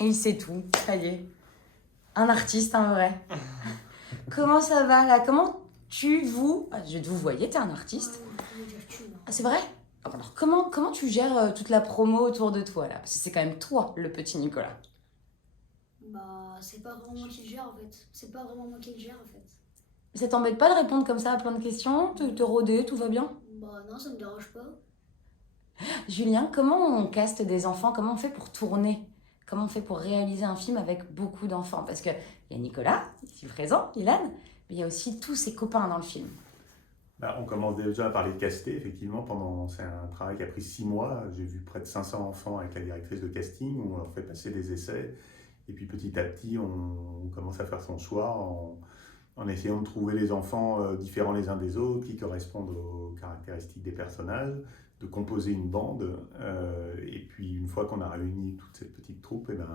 Et il sait tout, ça y est. Un artiste, un vrai. Comment ça va là? Vous voyez, t'es un artiste. Je veux dire tu, là. Ah, c'est vrai? Ah, alors comment tu gères toute la promo autour de toi là? Parce que c'est quand même toi, le petit Nicolas. Bah, c'est pas vraiment moi qui le gère en fait. C'est pas vraiment moi qui le gère en fait. Ça t'embête pas de répondre comme ça à plein de questions? Te rôder, tout va bien? Bah, non, ça me dérange pas. Julien, comment on caste des enfants? Comment on fait pour tourner? Comment on fait pour réaliser un film avec beaucoup d'enfants? Parce qu'il y a Nicolas, ici présent, Ilan, mais il y a aussi tous ses copains dans le film. Bah, on commence déjà à parler de caster, effectivement. C'est un travail qui a pris 6 mois. J'ai vu près de 500 enfants avec la directrice de casting, où on leur fait passer des essais. Et puis petit à petit, on commence à faire son choix en essayant de trouver les enfants différents les uns des autres, qui correspondent aux caractéristiques des personnages, de composer une bande. Et puis une fois qu'on a réuni toute cette petite troupe, eh ben,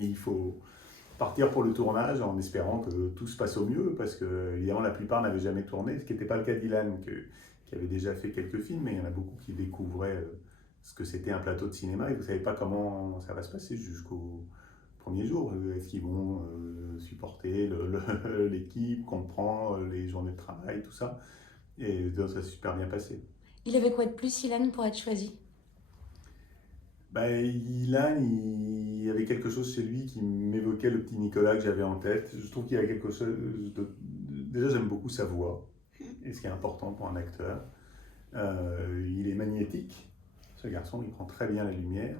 il faut partir pour le tournage en espérant que tout se passe au mieux, parce que évidemment la plupart n'avaient jamais tourné, ce qui n'était pas le cas d'Ilan, qui avait déjà fait quelques films, mais il y en a beaucoup qui découvraient ce que c'était un plateau de cinéma, et vous ne savez pas comment ça va se passer jusqu'au premier jour. Est-ce qu'ils vont supporter l'équipe, comprendre les journées de travail, tout ça. Et ça s'est super bien passé. Il avait quoi de plus, Ilan, pour être choisi? Bah, Ilan, il y avait quelque chose chez lui qui m'évoquait le petit Nicolas que j'avais en tête. Je trouve qu'il y a quelque chose Déjà, j'aime beaucoup sa voix, et ce qui est important pour un acteur. Il est magnétique, ce garçon, il prend très bien la lumière,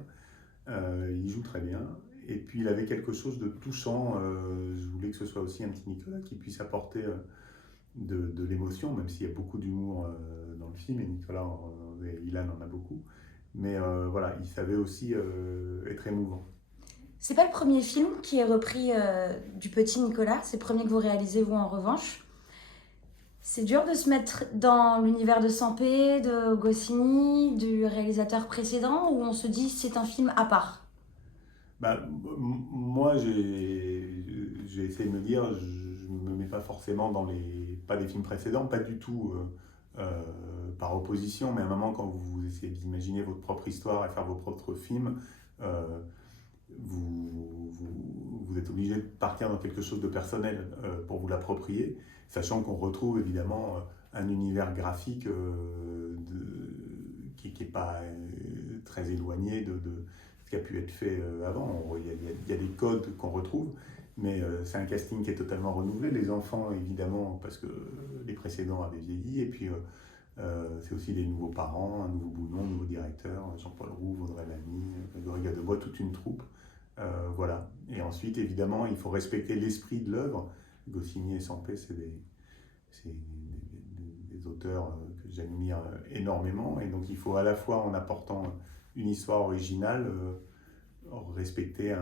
il joue très bien. Et puis, il avait quelque chose de touchant. Je voulais que ce soit aussi un petit Nicolas qui puisse apporter de l'émotion, même s'il y a beaucoup d'humour dans le film, et Nicolas et Ilan en a beaucoup. Mais voilà, il savait aussi être émouvant. C'est pas le premier film qui est repris du petit Nicolas, c'est le premier que vous réalisez, vous, en revanche. C'est dur de se mettre dans l'univers de Sampé, de Goscinny, du réalisateur précédent, où on se dit c'est un film à part. Bah, moi, j'ai essayé de me dire, je ne me mets pas forcément pas des films précédents, pas du tout par opposition, mais à un moment, quand vous essayez d'imaginer votre propre histoire et faire vos propres films, euh, vous êtes obligé de partir dans quelque chose de personnel pour vous l'approprier, sachant qu'on retrouve évidemment un univers graphique qui n'est pas très éloigné de ce qui a pu être fait avant. Il y a des codes qu'on retrouve, mais c'est un casting qui est totalement renouvelé. Les enfants, évidemment, parce que les précédents avaient vieilli, et puis c'est aussi les nouveaux parents, un nouveau Bounon, un nouveau directeur, Jean-Paul Roux, Audrey Lamy, Grégory Gadebois, toute une troupe. Voilà. Et ensuite, évidemment, il faut respecter l'esprit de l'œuvre. Goscinny et Sampé, c'est des auteurs que j'admire énormément. Et donc, il faut à la fois, en apportant une histoire originale, respecter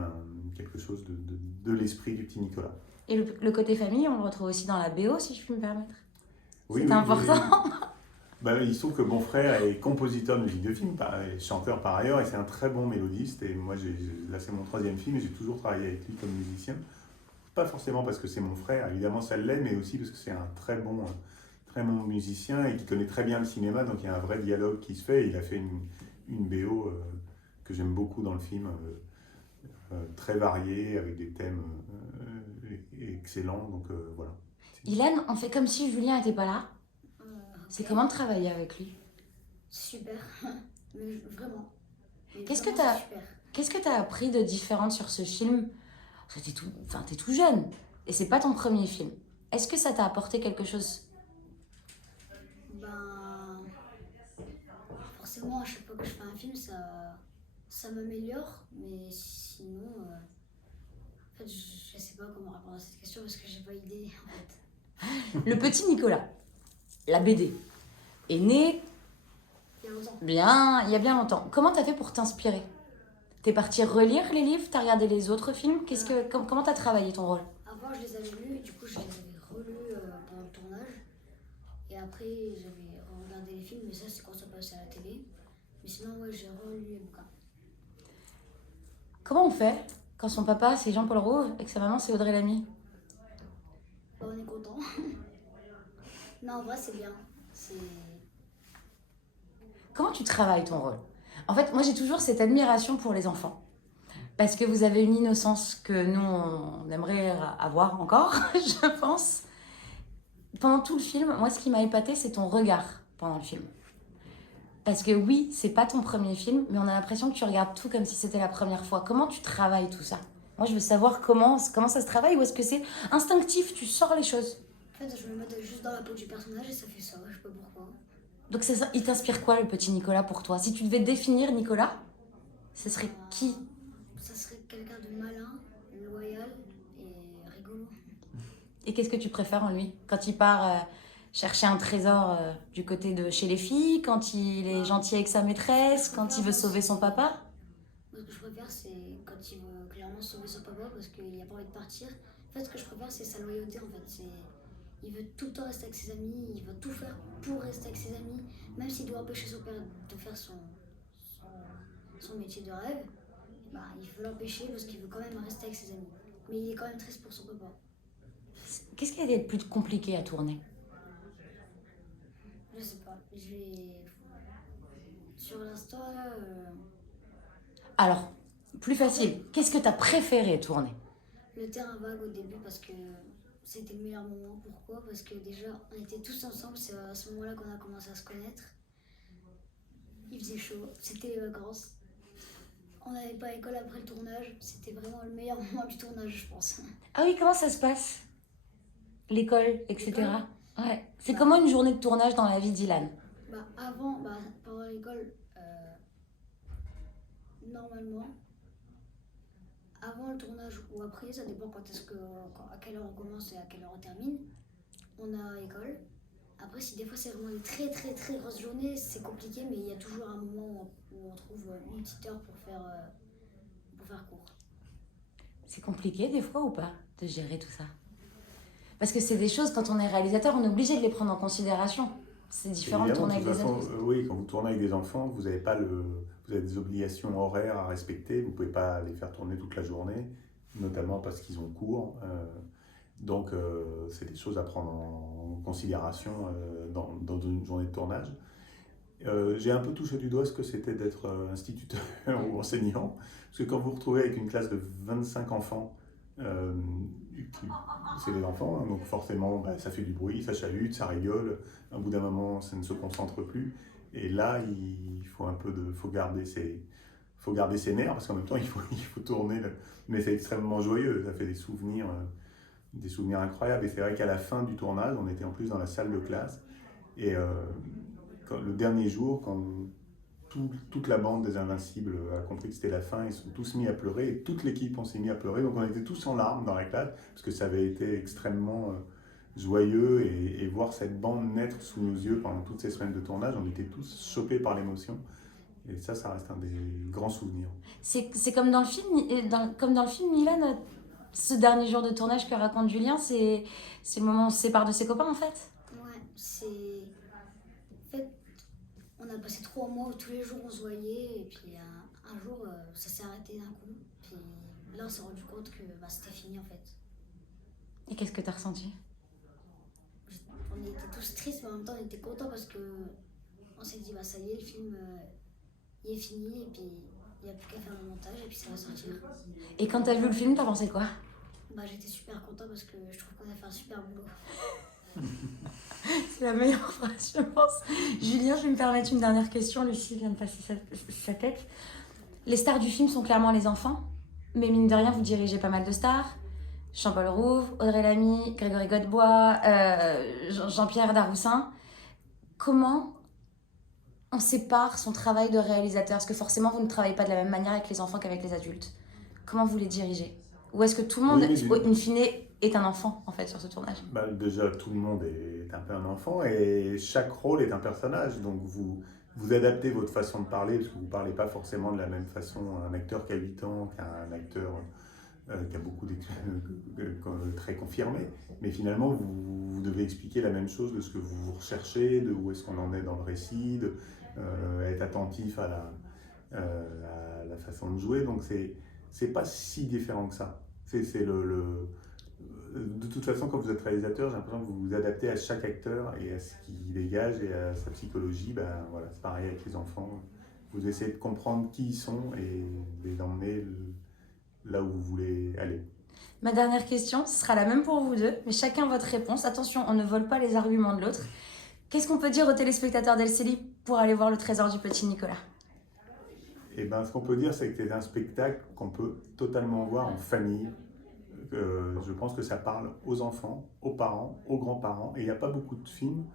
quelque chose de l'esprit du petit Nicolas. Et le côté famille, on le retrouve aussi dans la BO, si je puis me permettre. Oui, C'est oui, important. il se trouve que mon frère est compositeur de musique de film, chanteur par ailleurs, et c'est un très bon mélodiste. Et moi, là, c'est mon troisième film, et j'ai toujours travaillé avec lui comme musicien. Pas forcément parce que c'est mon frère, évidemment ça l'est, mais aussi parce que c'est un très bon musicien et qui connaît très bien le cinéma, donc il y a un vrai dialogue qui se fait. Et il a fait une BO que j'aime beaucoup dans le film, très variée, avec des thèmes excellents. Donc voilà. Ilan, on fait comme si Julien n'était pas là. C'est Ok. comment de travailler avec lui? Super. Mais vraiment. Mais Qu'est-ce que vraiment, t'as c'est super. Qu'est-ce que t'as appris de différent sur ce film? Parce que t'es tout jeune et c'est pas ton premier film. Est-ce que ça t'a apporté quelque chose? Ben, forcément, à chaque fois que je fais un film, ça m'améliore. Mais sinon, en fait, je sais pas comment répondre à cette question parce que j'ai pas idée, en fait. Le petit Nicolas, la BD, est né Il y a longtemps. il y a bien longtemps. Comment t'as fait pour t'inspirer? T'es parti relire les livres? T'as regardé les autres films? Comment t'as travaillé ton rôle? Avant, je les avais lus et du coup, je les avais relus pendant le tournage. Et après, j'avais regardé les films, mais ça, c'est quand ça passait à la télé. Mais sinon, ouais, j'ai relu les bouquins. Comment on fait quand son papa c'est Jean-Paul Rouve et que sa maman c'est Audrey Lamy? Bah, on est content. Non, en vrai, c'est bien. C'est. Comment tu travailles ton rôle? En fait, moi j'ai toujours cette admiration pour les enfants. Parce que vous avez une innocence que nous, on aimerait avoir encore, je pense. Pendant tout le film, moi, ce qui m'a épaté, c'est ton regard pendant le film. Parce que oui, c'est pas ton premier film, mais on a l'impression que tu regardes tout comme si c'était la première fois. Comment tu travailles tout ça? Moi, je veux savoir comment ça se travaille, ou est-ce que c'est instinctif, tu sors les choses? En fait, je me mets juste dans la peau du personnage et ça fait ça, je sais pas pourquoi. Donc, c'est ça. Il t'inspire quoi, le petit Nicolas, pour toi? Si tu devais définir Nicolas, ce serait qui? Ça serait quelqu'un de malin, loyal et rigolo. Et qu'est-ce que tu préfères en lui? Quand il part chercher un trésor du côté de chez les filles, quand il est gentil avec sa maîtresse, quand il veut sauver son papa? Moi, ce que je préfère, c'est quand il veut clairement sauver son papa parce qu'il a pas envie de partir. En fait, ce que je préfère, c'est sa loyauté. En fait, il veut tout le temps rester avec ses amis, il va tout faire pour rester avec ses amis, même s'il doit empêcher son père de faire son métier de rêve. Bah, il veut l'empêcher parce qu'il veut quand même rester avec ses amis. Mais il est quand même triste pour son papa. Qu'est-ce qui a été le plus compliqué à tourner? Je sais pas. Sur l'instant, là, Alors, plus facile, qu'est-ce que t'as préféré tourner? le terrain vague au début parce que c'était le meilleur moment. Pourquoi? Parce que déjà, on était tous ensemble. C'est à ce moment-là qu'on a commencé à se connaître. Il faisait chaud. C'était les vacances. On n'avait pas école après le tournage. C'était vraiment le meilleur moment du tournage, je pense. Ah oui, comment ça se passe? L'école, etc. L'école Ouais. C'est Bah. comment une journée de tournage dans la vie d'Ilan? Pendant l'école, normalement, avant le tournage ou après, ça dépend à quelle heure on commence et à quelle heure on termine, on a école. Après, si des fois c'est vraiment des très très très grosses journées, c'est compliqué, mais il y a toujours un moment où on trouve une petite heure pour faire court. C'est compliqué des fois ou pas de gérer tout ça? Parce que c'est des choses, quand on est réalisateur, on est obligé de les prendre en considération. C'est différent de Évidemment, tourner de avec toute des façon, adultes. oui, quand vous tournez avec des enfants, vous avez des obligations horaires à respecter. Vous ne pouvez pas les faire tourner toute la journée, notamment parce qu'ils ont cours. Donc, c'est des choses à prendre en considération dans une journée de tournage. J'ai un peu touché du doigt ce que c'était d'être instituteur ou enseignant. Parce que quand vous vous retrouvez avec une classe de 25 enfants, euh, c'est les enfants, hein, donc forcément bah, ça fait du bruit, ça chahute, ça rigole. À bout d'un moment, ça ne se concentre plus. Et là, il faut faut garder ses nerfs parce qu'en même temps, il faut tourner. Mais c'est extrêmement joyeux, ça fait des souvenirs incroyables. Et c'est vrai qu'à la fin du tournage, on était en plus dans la salle de classe. Et le dernier jour, quand toute la bande des Invincibles a compris que c'était la fin, ils sont tous mis à pleurer, et toute l'équipe on s'est mis à pleurer, donc on était tous en larmes dans la classe, parce que ça avait été extrêmement joyeux, et voir cette bande naître sous nos yeux pendant toutes ces semaines de tournage, on était tous chopés par l'émotion, et ça reste un des grands souvenirs. C'est comme dans le film, comme dans le film Milan, ce dernier jour de tournage que raconte Julien, c'est le moment où on se sépare de ses copains en fait. Ouais, En fait, on a passé 3 mois où tous les jours on se voyait, et puis un jour ça s'est arrêté d'un coup. Puis là on s'est rendu compte que c'était fini en fait. Et qu'est-ce que t'as ressenti? On était tous tristes, mais en même temps on était contents parce que on s'est dit ça y est, le film il est fini, et puis il n'y a plus qu'à faire le montage et puis ça va sortir. Et quand t'as vu le film, t'as pensé quoi? J'étais super content parce que je trouve qu'on a fait un super boulot. C'est la meilleure phrase, je pense. Julien, je vais me permettre une dernière question. Lucie vient de passer sa tête. Les stars du film sont clairement les enfants, mais mine de rien, vous dirigez pas mal de stars. Jean-Paul Rouve, Audrey Lamy, Grégory Godebois, Jean-Pierre Daroussin. Comment on sépare son travail de réalisateur? Parce que forcément, vous ne travaillez pas de la même manière avec les enfants qu'avec les adultes. Comment vous les dirigez? Ou est-ce que tout le monde, in fine, est un enfant, en fait, sur ce tournage? Déjà, tout le monde est un peu un enfant, et chaque rôle est un personnage, donc vous adaptez votre façon de parler, parce que vous ne parlez pas forcément de la même façon à un acteur qui a 8 ans qu'à un acteur qui a beaucoup très confirmé, mais finalement vous devez expliquer la même chose de ce que vous recherchez, de où est-ce qu'on en est dans le récit, être attentif à la façon de jouer, donc c'est pas si différent que ça. De toute façon, quand vous êtes réalisateur, j'ai l'impression que vous vous adaptez à chaque acteur et à ce qu'il dégage et à sa psychologie. Voilà, c'est pareil avec les enfants. Vous essayez de comprendre qui ils sont et de les emmener là où vous voulez aller. Ma dernière question, ce sera la même pour vous deux, mais chacun votre réponse. Attention, on ne vole pas les arguments de l'autre. Qu'est-ce qu'on peut dire aux téléspectateurs d'LCI pour aller voir le trésor du petit Nicolas? Et ben, ce qu'on peut dire, c'est que c'est un spectacle qu'on peut totalement voir en famille. Je pense que ça parle aux enfants, aux parents, aux grands-parents. Et il n'y a pas beaucoup de films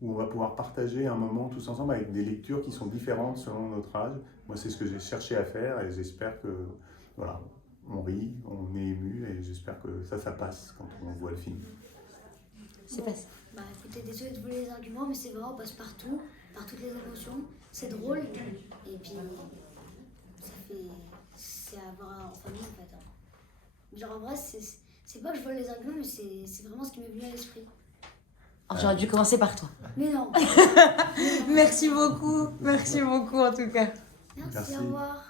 où on va pouvoir partager un moment tous ensemble avec des lectures qui sont différentes selon notre âge. Moi, c'est ce que j'ai cherché à faire et j'espère que voilà, on rit, on est ému et j'espère que ça passe quand on voit le film. C'est passé. Bah écoutez, désolé de voler les arguments, mais c'est vrai, on passe partout, par toutes les émotions. C'est drôle, et puis c'est à voir en famille en fait. Genre en vrai, c'est pas que je vole les arguments, mais c'est vraiment ce qui m'est venu à l'esprit. Oh, j'aurais dû commencer par toi. Mais non. Merci beaucoup en tout cas. Merci, Merci. au revoir.